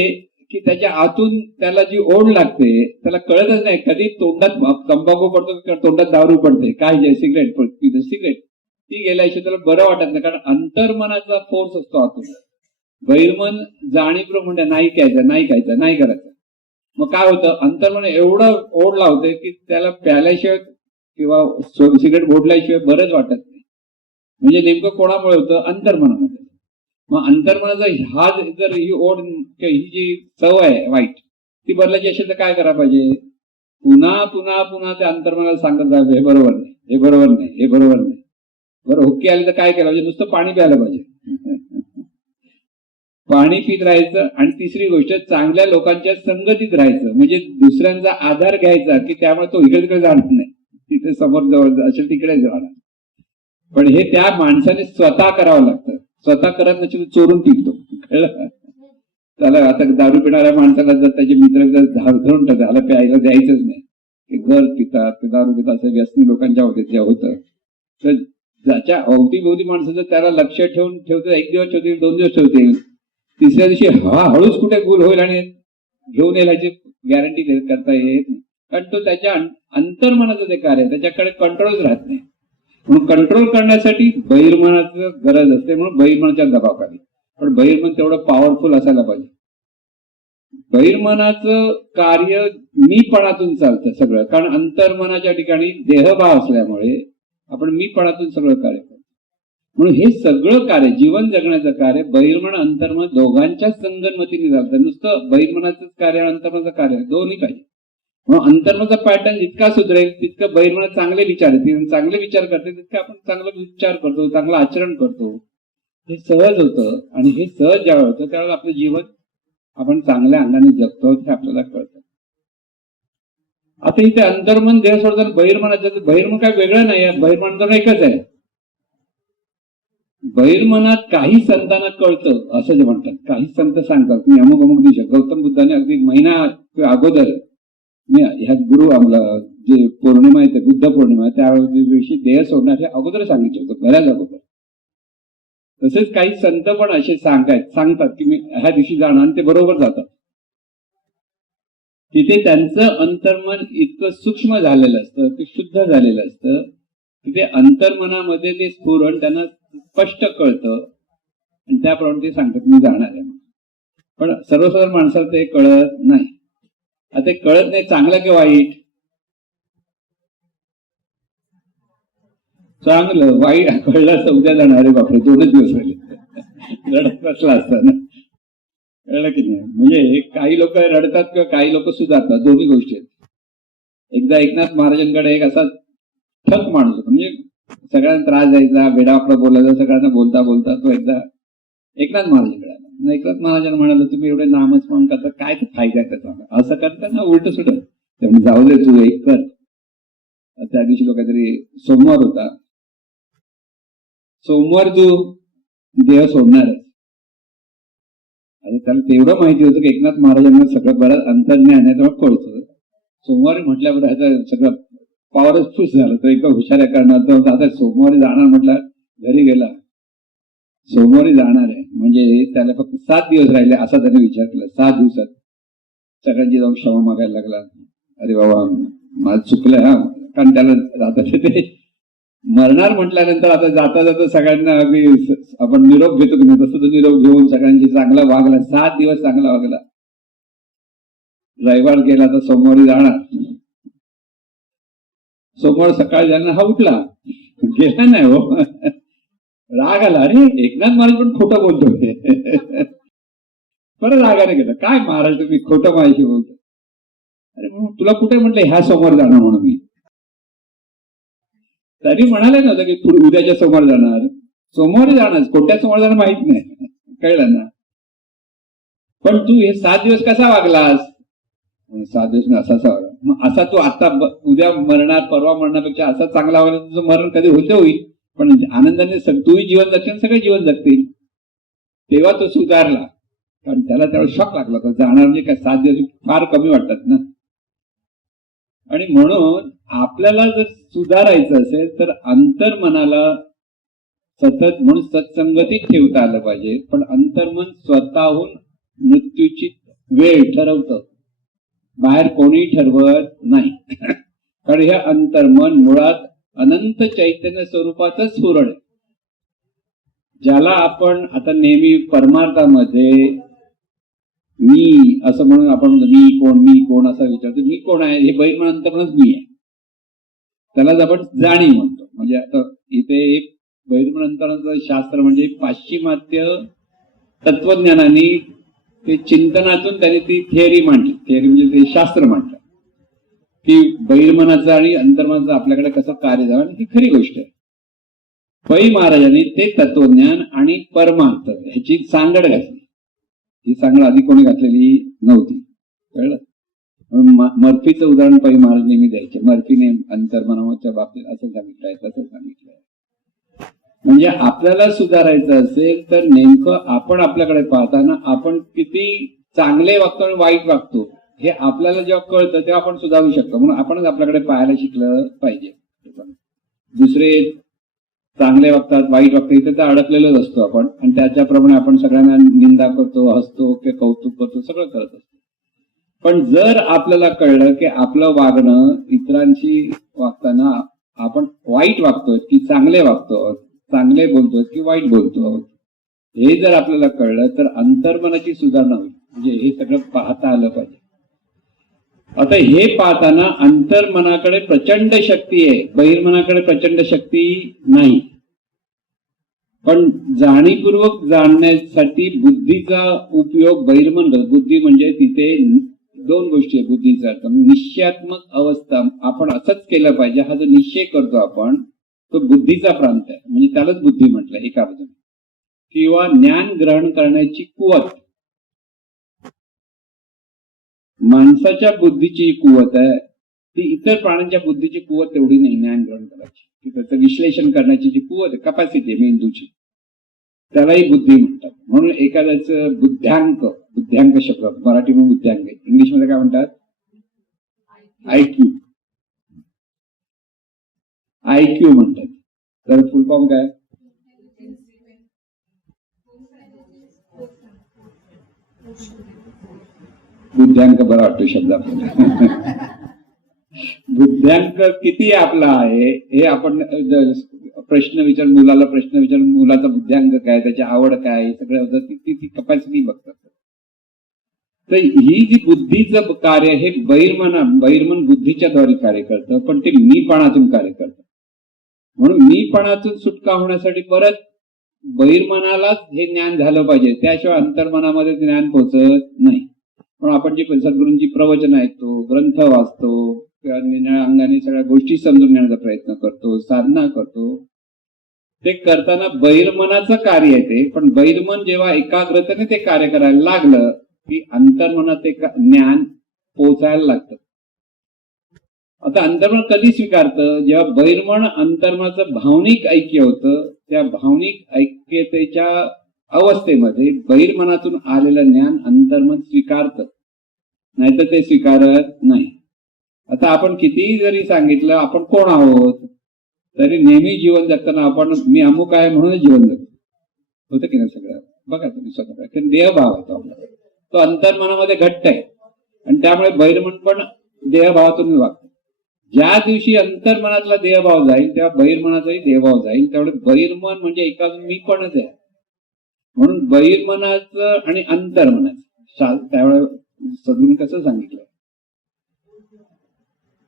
की त्याच्या आतून त्याला जी ओढ लागते त्याला कळतच नाही, कधी तोंडात तंबाखू पडतो किंवा तोंडात दारू पडते, काय जे सिगरेट पितो, सिगरेट ती गेल्याशिवाय त्याला बरं वाटत नाही. कारण अंतर्मनाचा फोर्स असतो आतून. बहिर्मन जाणीवपूर्वक म्हणजे नाही खायचं, नाही खायचं, नाही करायचं. मग काय होतं? अंतर्मन एवढं ओढ लावते की त्याला प्याल्याशिवाय किंवा सिगरेट ओढल्याशिवाय बरंच वाटत नाही. म्हणजे नेमकं कोणामुळे होतं? अंतर्मनामध्ये. मग अंतर्मनाचा हा जर ही ओढ, ही जी सवय आहे वाईट, ती बदलायची असेल तर काय करायला पाहिजे? पुन्हा पुन्हा पुन्हा त्या अंतर्मनाला सांगत जायचं, हे बरोबर नाही, हे बरोबर नाही, हे बरोबर नाही. बरं हुक्की आली तर काय केलं पाहिजे? नुसतं पाणी प्यायला पाहिजे, पाणी पित राहायचं. आणि तिसरी गोष्ट, चांगल्या लोकांच्या संगतीत राहायचं, म्हणजे दुसऱ्यांचा आधार घ्यायचा की त्यामुळे तो इकडे तिकडे जाणार नाही, तिथे समोर जवळ असेल तिकडे जाणार. पण हे त्या माणसाने स्वतः करावं लागतं. स्वतः करत नसेल चोरून पितो, कळलं? त्याला आता दारू पिणाऱ्या माणसाला जर त्याचे मित्र जर धरून त्याला प्यायला द्यायचंच नाही, ते घर पितात, ते दारू पितात, असं व्यसनी लोकांच्या होते जे होतं. तर ज्याच्या अवतीभोवती माणसं जर त्याला लक्ष ठेवून ठेवतील, 1 दिवस ठेवतील, 2 दिवस ठेवतील, तिसऱ्या दिवशी हा हळूच कुठे गुल होईल आणि घेऊन यायची गॅरंटी करता येत नाही. कारण तो त्याच्या अंतर्मनाचं जे कार्य आहे त्याच्याकडे कंट्रोलच राहत नाही. म्हणून कंट्रोल करण्यासाठी बहिर्मनाचं गरज असते, म्हणून बहिर्मनाच्या दबावाखाली. पण बहिर्मन तेवढं पॉवरफुल असायला पाहिजे. बहिर्मनाचं कार्य मीपणातून चालतं सगळं, कारण अंतर्मनाच्या ठिकाणी देहभाव असल्यामुळे आपण मीपणातून सगळं कार्य करतो. म्हणून हे सगळं कार्य, जीवन जगण्याचं कार्य बहिर्मन अंतर्मन दोघांच्या संगनमतीने चालतं. नुसतं बहिर्मनाचं कार्य आणि अंतर्मनाचं कार्य दोन्ही पाहिजे. म्हणून अंतर्मनाचा पॅटर्न जितका सुधरेल तितकं बहिर्मनात चांगले विचार येतील, चांगले विचार करते तितकं आपण चांगला विचार करतो, चांगलं आचरण करतो. हे सहज होतं. आणि हे सहज ज्यावेळेस होतं त्यावेळेस आपलं जीवन आपण चांगल्या अंगाने जगतो हे आपल्याला कळतं. आता इथे अंतर्मन देह सोडताना बहिर्मनाचं, बहिर्मन काय वेगळं नाही आहे, बहिर्मन तर एकच आहे. बहिर्मनात काही संतांना कळतं असं जे म्हणतात, काही संत सांगतात मी अमुक अमुक दिवशी, गौतम बुद्धाने अगदी महिना अगोदर मी ह्या गुरु आम्हाला जे पौर्णिमा येते, बुद्ध पौर्णिमा, त्यावेळी देह सोडणार हे अगोदर सांगितलं होतं, बऱ्याच अगोदर. तसेच काही संत पण असे सांगतात की मी ह्या दिवशी जाणार, आणि ते बरोबर जातात. तिथे त्यांचं अंतर्मन इतकं सूक्ष्म झालेलं असतं, ते शुद्ध झालेलं असतं, तिथे अंतर्मनामध्ये ते स्फुरण त्यांना स्पष्ट कळतं आणि त्याप्रमाणे ते सांगतात मी जाणार आहे. पण सर्वसाधारण माणसाला ते कळत नाही. आता ते कळत नाही चांगलं की वाईट. चांगलं वाईट कळलं असं उद्या जाणार. अरे बापरे 2च दिवस राहिले रडत बसला असताना. कळलं की नाही. म्हणजे काही लोक रडतात किंवा काही लोक सुधारतात, दोन्ही गोष्टी आहेत. एकदा एकनाथ महाराजांकडे एक असा ठक माणूस होता, म्हणजे सगळ्यांना त्रास द्यायचा, वेडावाकडा बोलायचा, सगळ्यांना बोलता बोलता तो एकदा एकनाथ महाराजांकडे आला. एकनाथ महाराजांना म्हणाला, तुम्ही एवढे नामस्मरण करता, काय ते फायदा आहे त्याचा? असं करताना उलट सुट त्यामुळे जाऊ दे तू एक कर. त्या दिवशी लोक काहीतरी सोमवार होता, सोमवार तू देह सोडणार आहे. आता त्याला तेवढं माहिती होतं की एकनाथ महाराजांना सगळं बरंच अंतर्ज्ञान आहे, तेव्हा कळतं. सोमवारी म्हटल्यावर ह्याचा सगळं पॉवरच फुस झालं. तो एका हुशाऱ्या करणार तर आता सोमवारी जाणार म्हटलं, घरी गेला सोमवारी जाणार आहे म्हणजे त्याला फक्त 7 दिवस राहिले असा त्याने विचार केला. 7 दिवसात सगळ्यांची जाऊन क्षमा मागायला लागला. अरे बाबा माझं चुकलंय हा. कारण त्याला आता ते मरणार म्हटल्यानंतर आता जाता जाता सगळ्यांना अगदी आपण निरोप घेतो की नाही, तसं तो निरोप घेऊन सगळ्यांची चांगला वागला. 7 दिवस चांगला वागला. रविवार गेला तर सोमवारी जाणार. सोमवार सकाळी जाणार, हा उठला गेला नाही हो. राग आला, अरे एकनाथ महाराज पण खोटं बोलतोय. बरं रागाने गेला, काय महाराज तुम्ही खोटं माझ्याशी बोलतो. अरे तुला कुठे म्हटलं ह्या सोमवार जाणार म्हणून मी. तरी म्हणाले नव्हतं की उद्याच्या सोमवार जाणार, सोमवारी जाणार, कोणत्या सोमवार जाणार माहित नाही. कळलं ना. पण तू हे 7 दिवस कसा वागलास? 7 दिवस असाच वागला. मग असा तू आता उद्या मरणार, परवा मरण्यापेक्षा असा चांगला वागला, तुझं मरण कधी होते होईल, पण आनंदाने तूही जीवन जगशील, सगळे जीवन जगतील. तेव्हा तो सुधारला. कारण त्याला त्यावेळेस शॉक लागला होता. जाणार म्हणजे काय 7 दिवस फार कमी वाटतात ना. आणि म्हणून आपल्याला जर सुधारायचं असेल तर अंतर्मनाला सतत म्हणून सत्संगतीत ठेवता आलं पाहिजे. पण अंतर्मन स्वतःहून मृत्यूची वेळ ठरवतं, बाहेर कोणी ठरवत नाही. कारण हे अंतर्मन मुळात अनंत चैतन्य स्वरूपातच स्फुरण आहे. ज्याला आपण आता नेहमी परमार्थामध्ये मी असं म्हणून आपण मी कोण असं विचारतो. मी कोण आहे? हे बहिर्मन अंतर्मनच मी आहे. त्यालाच आपण जाणीव म्हणतो. म्हणजे आता इथे बहिर्मन अंतर्मनाचं शास्त्र म्हणजे पाश्चिमात्य तत्वज्ञानाने ते चिंतनातून त्यांनी ती थिअरी मांडली. थिअरी म्हणजे ते शास्त्र मांडलं की बहिर्मनाचं आणि अंतर्मनाचं आपल्याकडे कसं कार्य जावं. ही खरी गोष्ट आहे. पै महाराजांनी ते तत्वज्ञान आणि परमार्थ ह्याची सांगड घातली. ही सांगड आधी कोणी घातलेली नव्हती. कळलं. मर्फीचं उदाहरण पै महाराज नेहमी द्यायचे. मर्फीने अंतर्मनाच्या बाबतीत असं सांगितलंय, तसं सांगितलंय. म्हणजे आपल्याला सुधारायचं असेल तर नेमकं आपण आपल्याकडे पाहताना आपण किती चांगले वागतो आणि वाईट वागतो हे आपल्याला जेव्हा कळतं तेव्हा आपण सुधारू शकतो. म्हणून आपणच आपल्याकडे पाहायला शिकलं पाहिजे. दुसरे चांगले वागतात, वाईट वागतात, इथे तर अडकलेलोच असतो आपण. आणि त्याच्याप्रमाणे आपण सगळ्यांना निंदा करतो, हसतो किंवा कौतुक करतो, सगळं करत असतो. पण जर आपल्याला कळलं की आपलं वागणं इतरांशी वागताना आपण वाईट वागतोय की चांगले वागतो, चांगले बोलतोय की वाईट बोलतो, हे जर आपल्याला कळलं तर अंतर्मनाची सुधारणा होईल. म्हणजे हे सगळं पाहता आलं पाहिजे. आता हे पाहताना अंतर्मनाकडे प्रचंड शक्ती आहे, बहिर्मनाकडे प्रचंड शक्ती नाही. पण जाणीवपूर्वक जाणण्यासाठी बुद्धीचा उपयोग बहिर्मन करतो. बुद्धी म्हणजे तिथे 2 गोष्टी आहे बुद्धीचा अर्थ. निश्चयात्मक अवस्था, आपण असंच केलं पाहिजे हा जो निश्चय करतो आपण, तो बुद्धीचा प्रांत आहे. म्हणजे त्यालाच बुद्धी म्हटलंय एका बाजूने. किंवा ज्ञान ग्रहण करण्याची कुवत. माणसाच्या बुद्धीची कुवत आहे ती, इतर प्राण्यांच्या बुद्धीची कुवत तेवढी नाही ज्ञान ग्रहण करायची. की त्याचं विश्लेषण करण्याची जी कुवत आहे, कपॅसिटी आहे मेंदूची, त्यालाही बुद्धी म्हणतात. म्हणून एखाद्याचं बुद्ध्यांक शब्द मराठीमध्ये बुद्ध्यांक, इंग्लिशमध्ये काय म्हणतात? आयक्यू म्हणतात. तर फुल फॉर्म काय? बुद्ध्यांक बरा वाटतो शब्द आपल्याला. बुद्ध्यांक किती आपला आहे हे आपण प्रश्न विचार, मुलाला प्रश्न विचार, मुलाचा बुद्ध्यांक काय, त्याची आवड काय, सगळं ती कपॅसिटी बघतात. तर ही जी बुद्धीचं कार्य हे बहिर्मन बुद्धीच्या द्वारे कार्य करतं, पण ते मीपणातून कार्य करतं. म्हणून मीपणातून सुटका होण्यासाठी परत बहिर्मनालाच हे ज्ञान झालं पाहिजे, त्याशिवाय अंतर्मनामध्ये ज्ञान पोहोचत नाही. पण आपण जी सद्गुरूंची प्रवचन ऐकतो, ग्रंथ वाचतो किंवा निराळ्या अंगाने सगळ्या गोष्टी समजून घेण्याचा प्रयत्न करतो, साधना करतो, ते करताना बहिर्मनाचं कार्य येते. पण बहिर्मन जेव्हा एकाग्रतेने ते कार्य करायला लागलं की अंतर्मनात ते ज्ञान पोचायला लागतं. आता अंतर्मन कधी स्वीकारतं? जेव्हा बहिर्मन अंतर्मनाचं भावनिक ऐक्य होतं, त्या भावनिक ऐक्यतेच्या अवस्थेमध्ये बहिर्मनातून आलेलं ज्ञान अंतर्मन स्वीकारतं, नाहीतर ते स्वीकारत नाही. आता आपण कितीही जरी सांगितलं आपण कोण आहोत, तरी नेहमी जीवन जगताना आपण मी अमुक आहे म्हणूनच जीवन जगतो. होतं की नाही सगळं? बघा तुम्ही स्वतः, कारण देहभाव होतो आपला, तो अंतर्मनामध्ये घट्ट आहे आणि त्यामुळे बहिर्मन पण देहभावातून वागतं. ज्या दिवशी अंतर्मनातला देहभाव जाईल तेव्हा बहिर्मनाचाही देहभाव जाईल. त्यामुळे बहिर्मन म्हणजे एका मी पणच आहे. म्हणून बहिर्मनाचं आणि अंतर्मनाचं त्यावेळेस सद्गुरूंनी कसं सांगितलं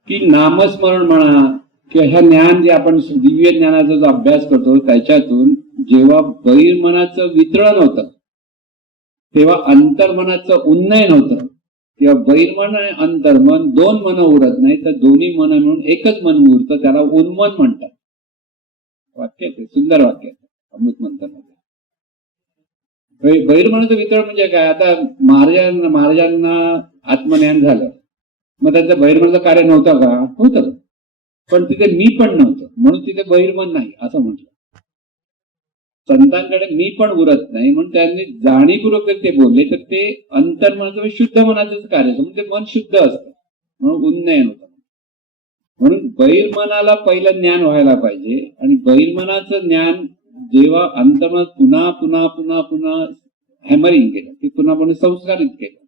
की नामस्मरण म्हणा किंवा ह्या ज्ञान जे आपण दिव्य ज्ञानाचा जो अभ्यास करतो त्याच्यातून जेव्हा बहिर्मनाचं वितरण होतं तेव्हा अंतर्मनाचं उन्नयन होतं. तेव्हा बहिर्मन आणि अंतर्मन दोन मन उरत नाही, तर दोन्ही मन मिळून एकच मन उरतं, त्याला उन्मन म्हणतात. वाक्य ते सुंदर वाक्य अमृत मंथनमध्ये. बहिर्मनाचं वितरण म्हणजे काय? आता महाराजांना आत्मज्ञान झालं, मग त्यांचं बहिर्मनाचं कार्य नव्हतं का? होतं, पण तिथे मी पण नव्हतं, म्हणून तिथे बहिर्मन नाही असं म्हटलं. संतांकडे मी पण उरत नाही म्हणून त्यांनी जाणीवपूर्वक ते बोलले, तर ते अंतर्मनाचं शुद्ध मनाचंच कार्य असतं, म्हणजे ते मन शुद्ध असतं म्हणून उन्नयन होतं. म्हणून बहिर्मनाला पहिलं ज्ञान व्हायला पाहिजे आणि बहिर्मनाचं ज्ञान जेव्हा अंतर्मनात पुन्हा पुन्हा पुन्हा पुन्हा हॅमरिंग केलं, ते पुन्हा पुन्हा संस्कारित केलं,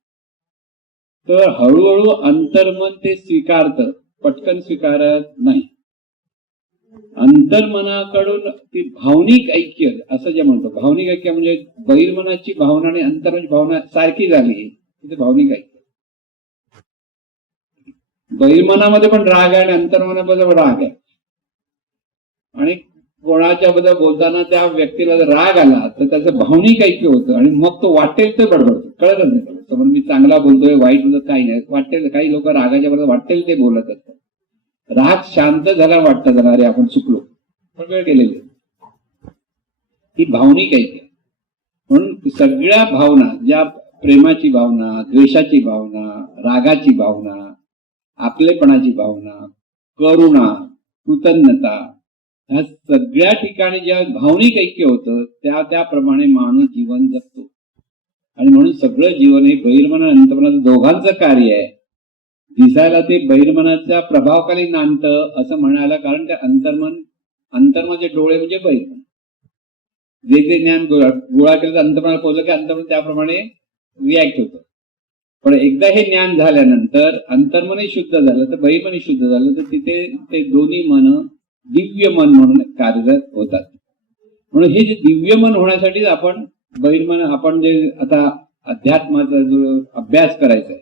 तर हळूहळू अंतर्मन ते स्वीकारतं, पटकन स्वीकारत नाही. अंतर्मनाकडून ती भावनिक ऐक्य असं जे म्हणतो, भावनिक ऐक्य म्हणजे बहिर्मनाची भावना आणि अंतर्मनाची भावना सारखी झाली, तिथे भावनिक ऐक्य. बहिर्मनामध्ये पण राग आहे आणि अंतर्मनामध्ये पण राग आहे, आणि कोणाच्या बद्दल बोलताना त्या व्यक्तीला जर राग आला तर त्याचं भावनिक ऐक्य होतं आणि मग तो वाटेल ते बडबडतो, कळतच नाही त्याला. समज मी चांगला बोलतोय, वाईट बोलत काही नाही, वाटेल. काही लोक रागाच्या बद्दल वाटेल ते बोलत असतात. राग शांत झाला वाटतं जरा अरे आपण चुकलो, पण वेळ गेलेली. ही भावनिक ऐक्य. म्हणून सगळ्या भावना, ज्या प्रेमाची भावना, द्वेषाची भावना, रागाची भावना, आपलेपणाची भावना, करुणा, कृतज्ञता, ह्या सगळ्या ठिकाणी ज्या भावनिक ऐक्य होतं त्याप्रमाणे माणूस जीवन जगतो. आणि म्हणून सगळं जीवन हे बहिर्मन आणि अंतर्मनाचं दोघांचं कार्य आहे. दिसायला ते बहिर्मनाच्या प्रभावाखाली नांदतं असं म्हणायला कारण ते अंतर्मनाचे डोळे म्हणजे बहिर्मन. जे ज्ञान गोळा केलं तर अंतर्मनाला पोहोचलं की अंतर्मन त्याप्रमाणे रिॲक्ट होतं. पण एकदा हे ज्ञान झाल्यानंतर अंतर्मनही शुद्ध झालं तर बहिर्मनही शुद्ध झालं, तर तिथे ते दोन्ही मन दिव्य मन म्हणून कार्यरत होतात. म्हणून हे जे दिव्य मन होण्यासाठी आपण बहिर्मन, आपण जे आता अध्यात्माचा जो अभ्यास करायचा आहे,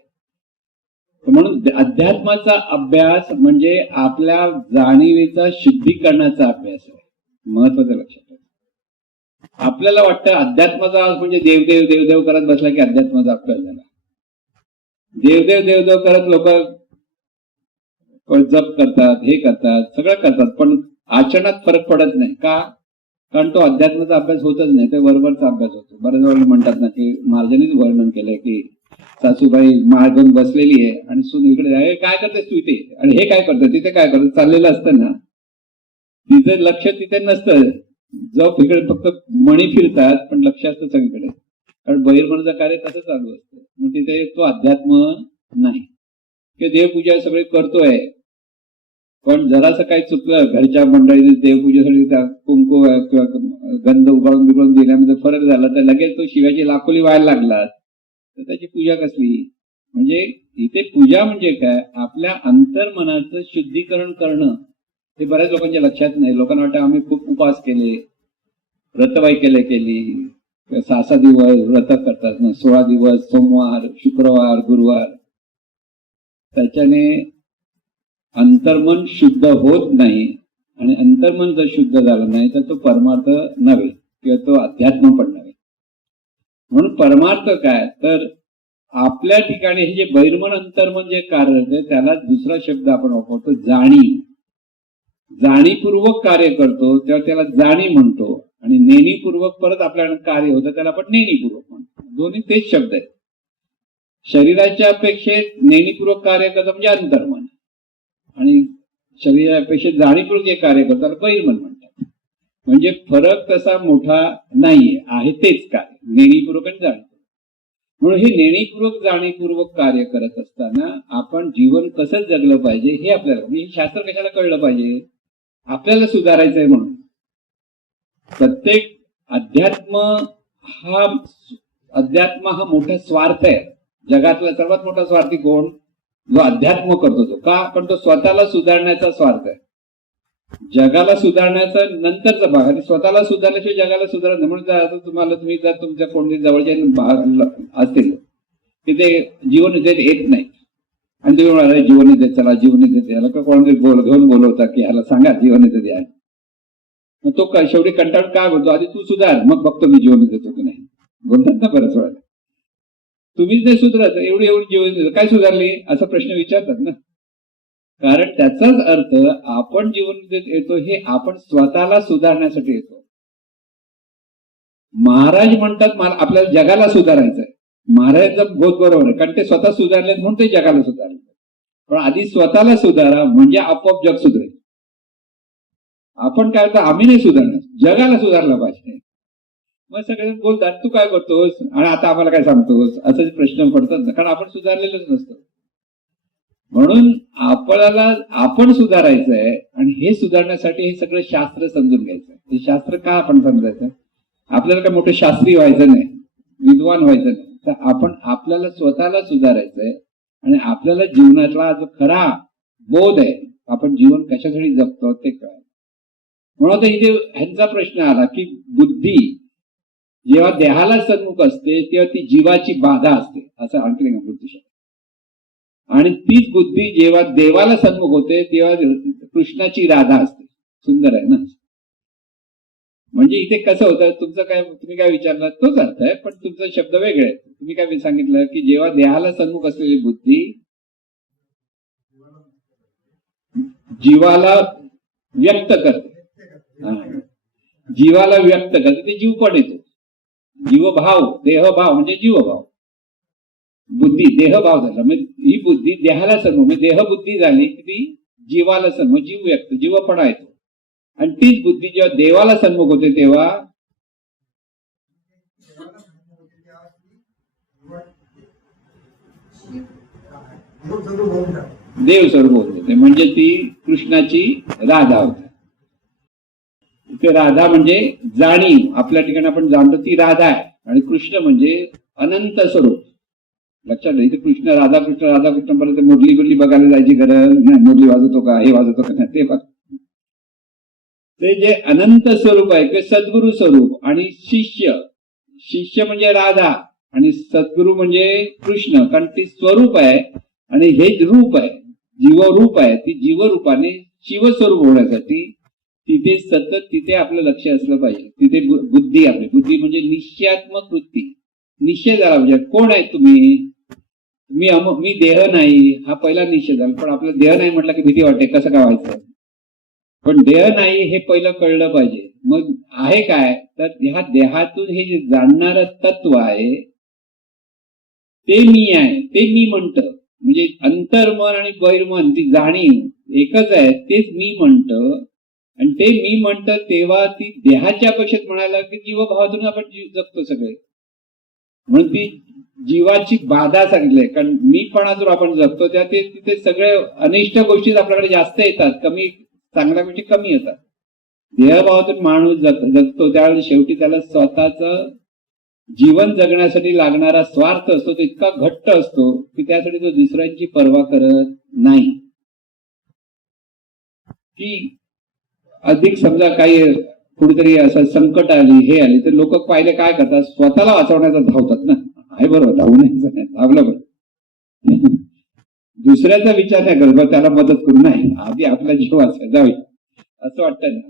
म्हणून अध्यात्माचा अभ्यास म्हणजे आपल्या जाणीवेचा शुद्धीकरणाचा अभ्यास आहे. महत्वाचं लक्षात ठेवा. आपल्याला वाटतं अध्यात्माचा म्हणजे देवदेव देवदेव करत बसला की अध्यात्माचा अभ्यास झाला. देवदेव देवदेव करत लोक जप करतात, हे करतात, सगळं करतात, पण आचरणात फरक पडत नाही. का? कारण तो अध्यात्माचा अभ्यास होतच नाही, ते वरवरचा अभ्यास होतो. बऱ्याच वेळेला म्हणतात ना की महाराजांनीच वर्णन केलंय की सासूबाई माळ घेऊन बसलेली आहे आणि सून इकडे काय करतेस तू इथे, आणि हे काय करतं, तिथे काय करत चाललेलं असतं ना, तिचं लक्ष तिथे नसतं. जप इकडे फक्त मणी फिरतात पण लक्ष असतं सगळीकडे, कारण बहिर्मनाचं कार्य तसं चालू असतं. मग तिथे तो अध्यात्म नाही की देवपूजा सगळे करतोय, पण जरासं काही चुकलं घरच्या मंडळीने देवपूजेसाठी त्या कुंकू किंवा गंध उगाळून बिघडून देण्यामध्ये फरक झाला तर लगेच तो शिवाची लाखोली व्हायला लागला, तर त्याची पूजा कसली? म्हणजे इथे पूजा म्हणजे काय? आपल्या अंतर्मनाचं शुद्धीकरण करणं. हे बऱ्याच लोकांच्या लक्षात नाही. लोकांना वाटतं आम्ही खूप उपवास केले, व्रतबाई केली, 6 दिवस व्रत करतात, 16 दिवस, सोमवार, शुक्रवार, गुरुवार, त्याच्याने अंतर्मन शुद्ध होत नाही आणि अंतर्मन जर शुद्ध झालं नाही तर तो परमार्थ नव्हे किंवा तो अध्यात्म पण नव्हे. म्हणून परमार्थ काय तर आपल्या ठिकाणी हे जे बहिर्मन अंतर्मन जे कार्य होते त्याला दुसरा शब्द आपण वापरतो जाणीव. जाणीवपूर्वक कार्य करतो तेव्हा त्याला जाणीव म्हणतो आणि नेणीपूर्वक परत आपल्याकडे कार्य होतं त्याला आपण नेणीपूर्वक म्हणतो. दोन्ही तेच शब्द आहेत. शरीराच्या अपेक्षेत नेणीपूर्वक कार्य करतं म्हणजे अंतर्मन आणि शरीरापेक्षेत जाणीवपूर्वक जे कार्य करतात त्याला बहिर्मन म्हणतात. म्हणजे फरक तसा मोठा नाहीये, आहे तेच कार्य नेणीपूर्वक आणि जाणीवपूर्वक. म्हणून हे नेणीपूर्वक जाणीवपूर्वक कार्य करत असताना आपण जीवन कसं जगलं पाहिजे हे आपल्याला, हे शास्त्र कशाला कळलं पाहिजे, आपल्याला सुधारायचंय म्हणून. प्रत्येक अध्यात्म हा मोठा स्वार्थ आहे. जगातला सर्वात मोठा स्वार्थी कोण, जो अध्यात्म करतो तो. का, पण तो स्वतःला सुधारण्याचा स्वार्थ आहे. जगाला सुधारण्याचा नंतरचा भाग आणि स्वतःला सुधारल्याशिवाय जगाला सुधारणार. म्हणून तुम्हाला तुम्ही जर तुमच्या कोणत्या जवळचे असतील की ते जीवनविद्येत येत नाही आणि तुम्ही म्हणाले जीवनविद्येत चला जीवनविद्येत याला का कोणतरी घेऊन बोलवता की ह्याला सांगा जीवनविद्येत या. मग तो शेवटी कंटाळून काय बोलतो, आधी तू सुधार मग बघतो मी जीवनविद्येत येतो की नाही, बोलतात ना बऱ्याच वेळेला. तुम्हीच नाही सुधारत, एवढी जीवन काय सुधारली असा प्रश्न विचारतात ना. कारण त्याचाच अर्थ आपण जीवनविद्येत येतो हे आपण स्वतःला सुधारण्यासाठी येतो. महाराज म्हणतात मला आपल्याला जगाला सुधारायचंय. महाराजांचं बोध बरोबर आहे कारण ते स्वतः सुधारले म्हणून ते जगाला सुधारले. पण आधी स्वतःला सुधारा म्हणजे आपोआप जग सुधरेल. आपण काय होतं आम्ही नाही सुधारणार, जगाला सुधारलं पाहिजे. मग सगळे बोलतात तू काय करतोस आणि आता आम्हाला काय सांगतोस असे प्रश्न पडतात ना, कारण आपण सुधारलेलंच नसतं. म्हणून आपल्याला आपण सुधारायचं आहे आणि हे सुधारण्यासाठी हे सगळं शास्त्र समजून घ्यायचं. हे शास्त्र का आपण समजायचं, आपल्याला काय मोठे शास्त्री व्हायचं नाही, विद्वान व्हायचं नाही, तर आपण आपल्याला स्वतःला सुधारायचंय आणि आपल्याला जीवनातला जो खरा बोध आहे आपण जीवन कशासाठी जगतो ते कळायचं. म्हणून इथे ह्यांचा प्रश्न आला की बुद्धी जेव्हा देहाला सन्मुख असते तेव्हा ती जीवाची बाधा असते असं आणखी बुद्धी. आणि तीच बुद्धी जेव्हा देवाला सन्मुख होते तेव्हा कृष्णाची राधा असते. सुंदर आहे ना. म्हणजे इथे कसं होतं, तुमचं काय तुम्ही काय विचारलं तोच अर्थ आहे पण तुमचा शब्द वेगळे आहे. तुम्ही काय सांगितलं की जेव्हा देहाला सन्मुख असलेली बुद्धी जीवाला व्यक्त करते, जीवाला व्यक्त करते ते जीव पण येतो. जीवभाव देहभाव म्हणजे जीवभाव, बुद्धी देहभाव झाला म्हणजे ही बुद्धी देहाला सन्मुख म्हणजे देहबुद्धी झाली की ती जीवाला सन्मुख, जीव व्यक्त जीवपणा येतो. आणि तीच बुद्धी जेव्हा देवाला सन्मुख होते तेव्हा देव स्वरूप होते म्हणजे ती कृष्णाची राधा होते. ते राधा म्हणजे जाणीव, आपल्या ठिकाणी आपण जाणतो ती राधा आहे आणि कृष्ण म्हणजे अनंत स्वरूप. लक्षात घ्या, इथे कृष्ण राधा पर्यंत मुरली बिरली बघायला जायची गरज नाही. मुरली वाजवतो का हे वाजवतो का नाही ते बघ. ते जे अनंत स्वरूप आहे ते सद्गुरु स्वरूप. आणि शिष्य म्हणजे राधा आणि सद्गुरु म्हणजे कृष्ण, कारण ती स्वरूप आहे आणि हे रूप आहे जीवरूप आहे. ती जीवरूपाने शिवस्वरूप होण्यासाठी तिथे सतत तिथे आपलं लक्ष असलं पाहिजे. तिथे बुद्धी आपली बुद्धी म्हणजे निश्चयात्मक वृत्ती. निश्चय झाला म्हणजे कोण आहे तुम्ही, मी देह नाही हा पहिला निश्चय झाला. पण आपलं देह नाही म्हटलं की भीती वाटते कसं काय व्हायचं. पण देह नाही हे पहिलं कळलं पाहिजे. मग आहे काय तर ह्या देहातून हे जे जाणणारं तत्व आहे ते मी आहे, ते मी म्हणतं. म्हणजे अंतर्मन आणि बहिर्मन ती जाणीव एकच आहे, तेच मी म्हणतं. आणि ते मी म्हणतं तेव्हा ती देहाच्या अपेक्षेत म्हणायला की जीवभावातून आपण जगतो सगळे. म्हणून ती जीवाची बाधा सांगितली. कारण मीपणातून आपण जगतो त्या तिथे सगळे अनिष्ट गोष्टी आपल्याकडे जास्त येतात, कमी चांगल्या गोष्टी कमी येतात. देहभावातून माणूस जगतो त्यावेळी शेवटी त्याला स्वतःच जीवन जगण्यासाठी लागणारा स्वार्थ असतो तो इतका घट्ट असतो की त्यासाठी तो दुसऱ्यांची पर्वा करत नाही. की अधिक समजा काही कुठेतरी असं संकट आली हे आली तर लोक पाहिले काय करतात, स्वतःला वाचवण्याचा धावतात ना. आहे बरोबर, धावू नाही धावलं बरं. दुसऱ्याचा विचार नाही करत त्याला मदत करू नाही, आधी आपला जीव वाचायचा जाऊ असं वाटतं ना.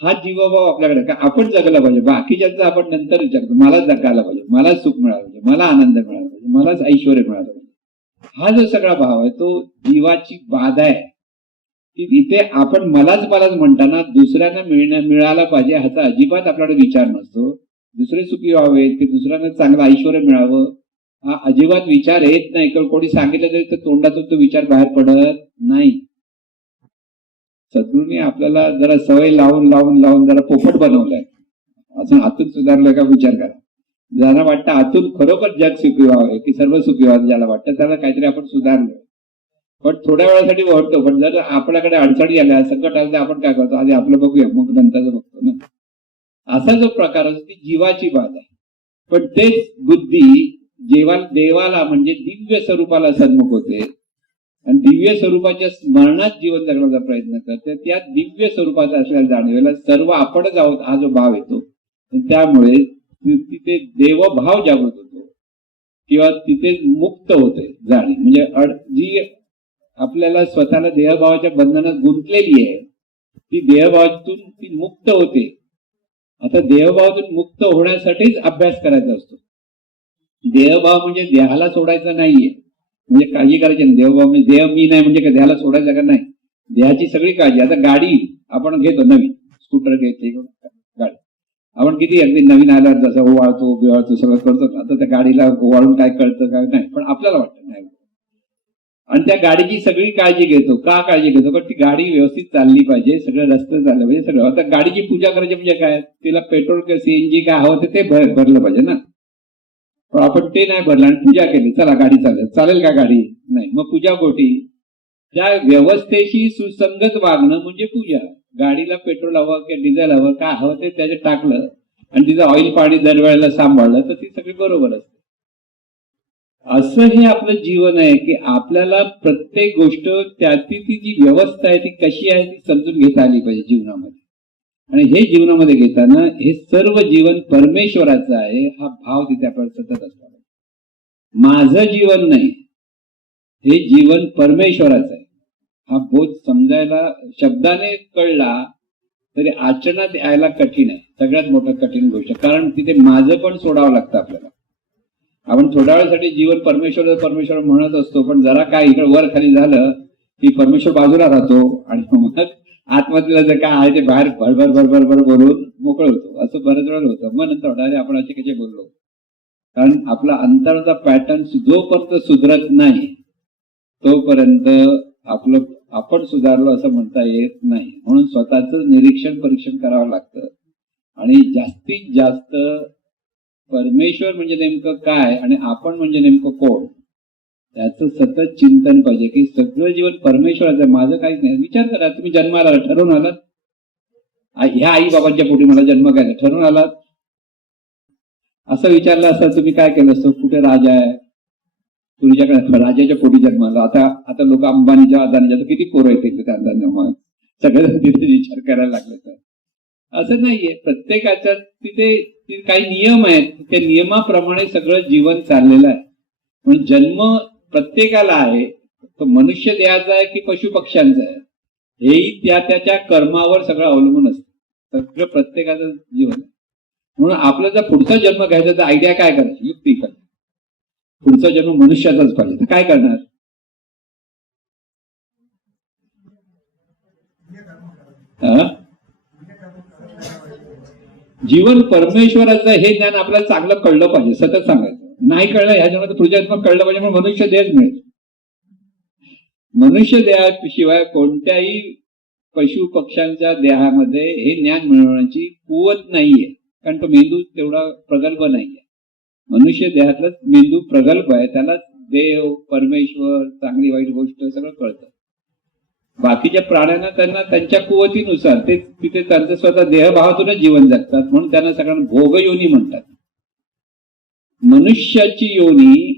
हा जीवभाव आपल्याकडे का आपण जगला पाहिजे, बाकीच्यांचं आपण नंतर विचार करतो. मलाच जगायला पाहिजे, मलाच सुख मिळालं पाहिजे, मला आनंद मिळाला पाहिजे, मलाच ऐश्वर मिळालं पाहिजे. हा जो सगळा भाव आहे तो जीवाची बाधा आहे. की इथे आपण मलाच म्हणताना दुसऱ्यांना मिळाला पाहिजे ह्याचा अजिबात आपल्याकडे विचार नसतो. दुसरे सुखी व्हावे, की दुसऱ्यांना चांगलं ऐश्वर मिळावं, हा अजिबात विचार येत नाही. किंवा कोणी सांगितलं तरी तर तोंडातून तो विचार बाहेर पडत नाही. सद्गुरूंनी आपल्याला जरा सवय लावून लावून लावून जरा पोपट बनवलाय. असं आतून सुधारलं का विचार करा. ज्याला वाटतं आतून खरोखर जग सुखी व्हावं, की सर्व सुखी व्हावं, ज्याला वाटतं त्याला काहीतरी आपण सुधारलं. पण थोड्या वेळासाठी वाटतो. पण जर आपल्याकडे अडचणी आल्या, संकट आलं, तर आपण काय करतो, आधी आपलं बघूया मग नंतरच बघतो ना. असा जो प्रकार असतो ती जीवाची बात आहे. पण तेच बुद्धी जेव्हा देवाला म्हणजे दिव्य स्वरूपाला सन्मुख होते आणि दिव्य स्वरूपाच्या स्मरणात जीवन जगण्याचा प्रयत्न करते, त्या दिव्य स्वरूपाचा असलेल्या जाणीवेला सर्व आपणच आहोत हा जो भाव येतो. त्यामुळे तिथे देवभाव जागृत होतो किंवा तिथे मुक्त होते जाणीव. म्हणजे जी आपल्याला स्वतःला देहभावाच्या बंधनात गुंतलेली आहे ती देहभावातून ती मुक्त होते. आता देहभावातून मुक्त होण्यासाठीच अभ्यास करायचा असतो. देहभाव म्हणजे देहाला सोडायचा नाहीये, म्हणजे काळजी करायची नाही. देहभाव म्हणजे देह मी नाही म्हणजे देहाला सोडायचा का नाही, देहाची सगळी काळजी. आता गाडी आपण घेतो, नवीन स्कूटर घ्यायची गाडी, आपण किती अगदी नवीन आल्यावर जसं ओवाळतो बिवाळतो सगळं करतो. आता त्या गाडीला ओवाळून काय कळतं काय नाही, पण आपल्याला वाटतं नाही. आणि त्या गाडीची सगळी काळजी घेतो. का काळजी घेतो? कारण ती गाडी व्यवस्थित चालली पाहिजे, सगळं रस्ते चाललं पाहिजे सगळं. आता गाडीची पूजा करायची म्हणजे काय, तिला पेट्रोल किंवा सीएनजी काय हवं ते भरलं पाहिजे ना. पण आपण ते नाही भरलं आणि पूजा केली, चला गाडी चालेल का गाडी? नाही. मग पूजा कोठी? त्या व्यवस्थेशी सुसंगत वागणं म्हणजे पूजा. गाडीला पेट्रोल हवं किंवा डिझेल हवं, काय हवं ते त्याच्यात टाकलं आणि तिचं ऑइल पाणी दरवेळेला सांभाळलं तर ती सगळी बरोबर असते. असं हे आपलं जीवन आहे की आपल्याला प्रत्येक गोष्ट त्याची ती जी व्यवस्था आहे ती कशी आहे ती समजून घेता आली पाहिजे जीवनामध्ये. आणि हे जीवनामध्ये घेताना हे सर्व जीवन परमेश्वराचं आहे हा भाव तिथे आपल्याला सतत असतो. माझं जीवन नाही, हे जीवन परमेश्वराचं आहे हा बोध समजायला शब्दाने कळला तरी आचरणात यायला कठीण आहे. सगळ्यात मोठं कठीण गोष्ट, कारण तिथे माझं पण सोडावं लागतं आपल्याला. आपण थोड्या वेळासाठी जीवन परमेश्वर म्हणत असतो, पण जरा काय इकडे वर खाली झालं की परमेश्वर बाजूला राहतो आणि मग आत्महत्येला जे काय आहे ते बाहेर भरभर भरभर भर बोलून मोकळ होतो. असं बरेच वेळ होतं. मग नंतर वाटतं आपण असे कसे बोललो, कारण आपला अंतराचा पॅटर्न जोपर्यंत सुधरत नाही तोपर्यंत आपण सुधारलो असं म्हणता येत नाही. म्हणून स्वतःचं निरीक्षण परीक्षण करावं लागतं आणि जास्तीत जास्त परमेश्वर म्हणजे नेमकं काय आणि आपण म्हणजे नेमकं कोण त्याचं सतत चिंतन पाहिजे. की सगळं जीवन परमेश्वराचं, माझं काहीच नाही. विचार करा, तुम्ही जन्माला ठरवून आलात, ह्या आई बाबांच्या पोटी मला जन्म घ्यायला ठरवून आलात, असं विचारलं असतं तुम्ही काय केलं असतं? कुठे राजा आहे तुझ्याकडे, राजाच्या पोटी जन्माला. आता लोक अंबानीच्या अदानीच्या किती पोरं येतील त्या जन्मात, सगळं तिथे विचार करायला लागले. तर असं नाहीये. प्रत्येकाच्या तिथे काही नियम आहेत, त्या नियमाप्रमाणे सगळं जीवन चाललेलं आहे. म्हणून जन्म प्रत्येकाला आहे, तो मनुष्य देहाचा आहे की पशु पक्ष्यांचा आहे हेही त्याच्या कर्मावर सगळं अवलंबून असतं. सगळं प्रत्येकाचं जीवन आहे. म्हणून आपला जर पुढचा जन्म घ्यायचा तर आयडिया काय करायची, युक्ती कर. पुढचा जन्म मनुष्याचाच पाहिजे तर काय करणार? जीवन परमेश्वराचं हे ज्ञान आपल्याला चांगलं कळलं पाहिजे. सतत सांगायचं नाही कळलं ह्या जन्मात पुढच्या जन्मात कळलं पाहिजे. मग मनुष्य देहच मिळेल. मनुष्य देहाशिवाय कोणत्याही पशु पक्ष्यांच्या देहामध्ये हे ज्ञान मिळवण्याची कुवत नाहीये, कारण तो मेंदू तेवढा प्रगल्भ नाहीये. मनुष्य देहातलाच मेंदू प्रगल्भ आहे, त्याला देव परमेश्वर चांगली वाईट गोष्ट सगळं कळतं. बाकीच्या प्राण्यांना त्यांना त्यांच्या कुवतीनुसार ते तिथे त्यांचं स्वतः देहभावातूनच जीवन जगतात. म्हणून त्यांना सगळ्यांना भोगयोनी म्हणतात. मनुष्याची योनी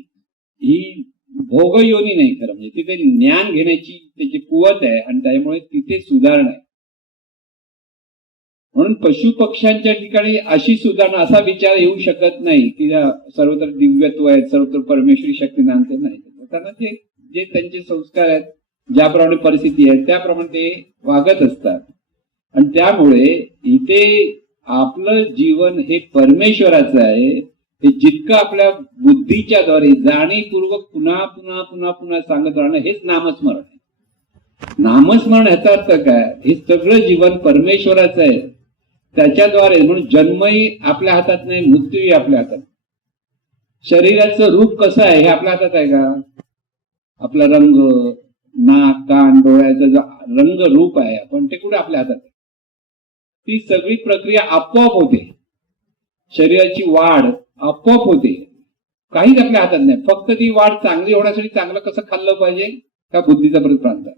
ही भोगयोनी नाही खरं, म्हणजे तिथे ज्ञान घेण्याची त्याची कुवत आहे आणि त्यामुळे तिथे सुधारणा आहे. म्हणून पशु पक्ष्यांच्या ठिकाणी अशी सुधारणा असा विचार येऊ शकत नाही की सर्वत्र दिव्यत्व आहेत, सर्वत्र परमेश्वरी शक्ती नांदते नाही. त्यांना ते जे त्यांचे संस्कार आहेत, ज्याप्रमाणे परिस्थिती आहे त्याप्रमाणे ते वागत असतात. आणि त्यामुळे इथे आपलं जीवन हे परमेश्वराचं आहे. हे जितकं आपल्या बुद्धीच्या द्वारे जाणीवपूर्वक पुन्हा पुन्हा पुन्हा पुन्हा सांगत राहणं हेच नामस्मरण आहे. नामस्मरण ह्याचा अर्थ काय? हे सगळं जीवन परमेश्वराचं आहे. त्याच्याद्वारे म्हणून जन्मही आपल्या हातात नाही, मृत्यूही आपल्या हातात. शरीराचं रूप कसं आहे हे आपल्या हातात आहे का? आपला रंग, नाक, कान, डोळ्याचं रंग रूप आहे आपण ते कुठे आपल्या हातात आहे? ती सगळी प्रक्रिया आपोआप होते. शरीराची वाढ आपोआप होते, काहीच आपल्या हातात नाही. फक्त ती वाढ चांगली होण्यासाठी चांगलं कसं खाल्लं पाहिजे का बुद्धीचा परत प्रांत आहे.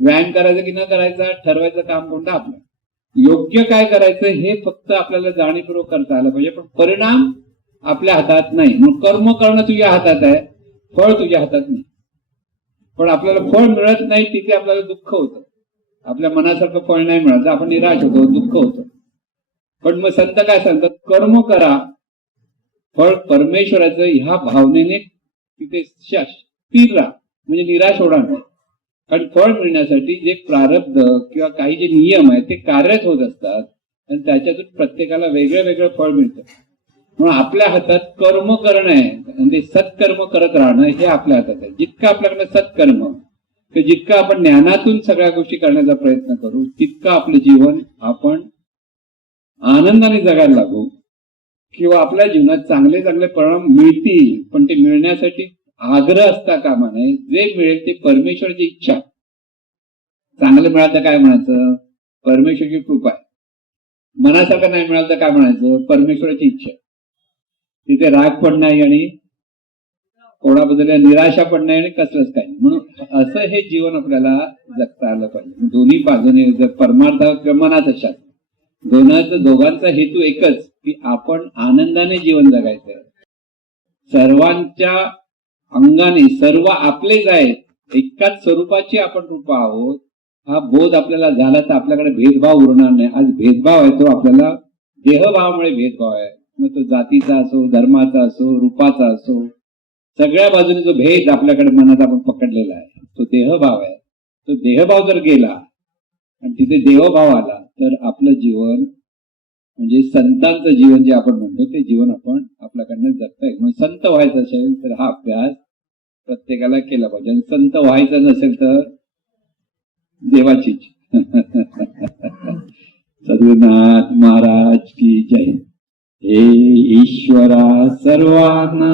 व्यायाम करायचा की न करायचा ठरवायचं काम कोणतं आपलं. योग्य काय करायचं हे फक्त आपल्याला जाणीवपूर्वक करता आलं पाहिजे. पण परिणाम आपल्या हातात नाही. मग कर्म करणं तुझ्या हातात आहे, फळ तुझ्या हातात नाही. पण आपल्याला फळ मिळत नाही तिथे आपल्याला दुःख होतं. आपल्या मनासारखं फळ नाही मिळत, आपण निराश होतो, दुःख होतं. पण मग संत काय सांगतात? कर्म करा, फळ परमेश्वराचं ह्या भावनेने तिथे स्थिर राहा, म्हणजे निराश होणार नाही. कारण फळ मिळण्यासाठी जे प्रारब्ध किंवा काही जे नियम आहेत ते कार्यरत होत असतात आणि त्याच्यातून प्रत्येकाला वेगळं वेगळं फळ मिळतं. म्हणून आपल्या हातात कर्म करणं आहे आणि ते सत्कर्म करत राहणं हे आपल्या हातात आहे. जितकं आपल्याकडे सत्कर्म, जितकं आपण ज्ञानातून सगळ्या गोष्टी करण्याचा प्रयत्न करू तितकं आपलं जीवन आपण आनंदाने जगायला लागू किंवा आपल्या जीवनात चांगले चांगले परिणाम मिळतील. पण ते मिळण्यासाठी आग्रह असता कामा नये. जे मिळेल ते परमेश्वराची इच्छा. चांगलं मिळालं तर काय म्हणायचं? परमेश्वराची कृपा आहे. मनासारखं नाही मिळालं तर काय म्हणायचं? परमेश्वराची इच्छा. तिथे राग पण नाही आणि कोणाबद्दल निराशा पण नाही आणि कसलंच काही. म्हणून असं हे जीवन आपल्याला जगता आलं पाहिजे. दोन्ही बाजूने जर परमार्थ किंवा मनाचं शास्त्र दोघांचा हेतू एकच की आपण आनंदाने जीवन जगायचं. सर्वांच्या अंगाने सर्व आपलेच आहेत, एकाच स्वरूपाची आपण रूप आहोत हा बोध आपल्याला झाला तर आपल्याकडे भेदभाव उरणार नाही. आज भेदभाव आहे तो आपल्याला देहभावामुळे भेदभाव आहे. मग तो जातीचा असो, धर्माचा असो, रूपाचा असो, सगळ्या बाजूने जो भेद आपल्याकडे मनात आपण पकडलेला आहे तो देहभाव आहे. तो देहभाव जर गेला आणि तिथे देवभाव आला तर आपलं जीवन म्हणजे संतांचं जीवन जे आपण म्हणतो ते जीवन आपण आपल्याकडनं जगता येईल. म्हणून संत व्हायचं असेल तर हा अभ्यास प्रत्येकाला केला पाहिजे. आणि संत व्हायचं नसेल तर देवाची सद्गुरुनाथ महाराज की जय. हे ईश्वरा सर्वांना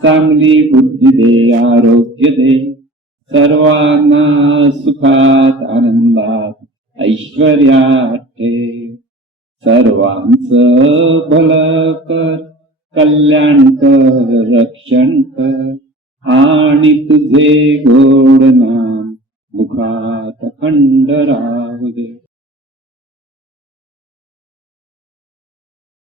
चांगली बुद्धी दे, आरोग्य दे, सर्वांना सुखात आनंदात ऐश्वर्यात ठेव. सर्वांचं भलं कर, कल्याण कर, रक्षण कर आणि तुझे गोड नाम मुखात अखंड राहू दे.